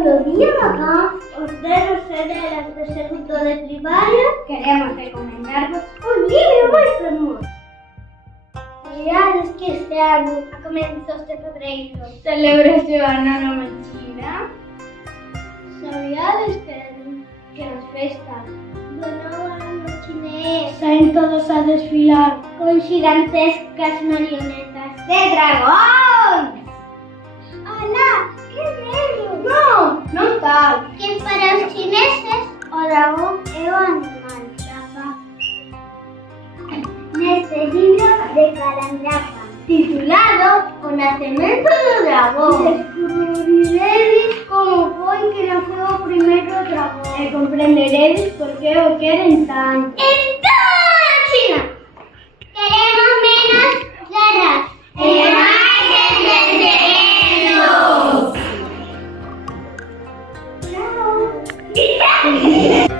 Buenos días, mamá. Ordeno cereales de segundo de primaria. Queremos recomendaros un libro muy famoso. Actividades que este año, a comienzos de febrero, Celebración a la China. sabíades que las festas de Nuevo Año chinés salen todos a desfilar con gigantescas marionetas de dragón. ¡Hola! ¡Qué bello! No tal. Que para os chineses o dragón é o animal, Rafa. Neste libro de Calandrapa, titulado O nacemento do dragón, descubriredes como foi que naceu o primeiro dragón e comprenderedes por que o queren tanto. En toda a China queremos menos guerras e máis entendendo. Chao.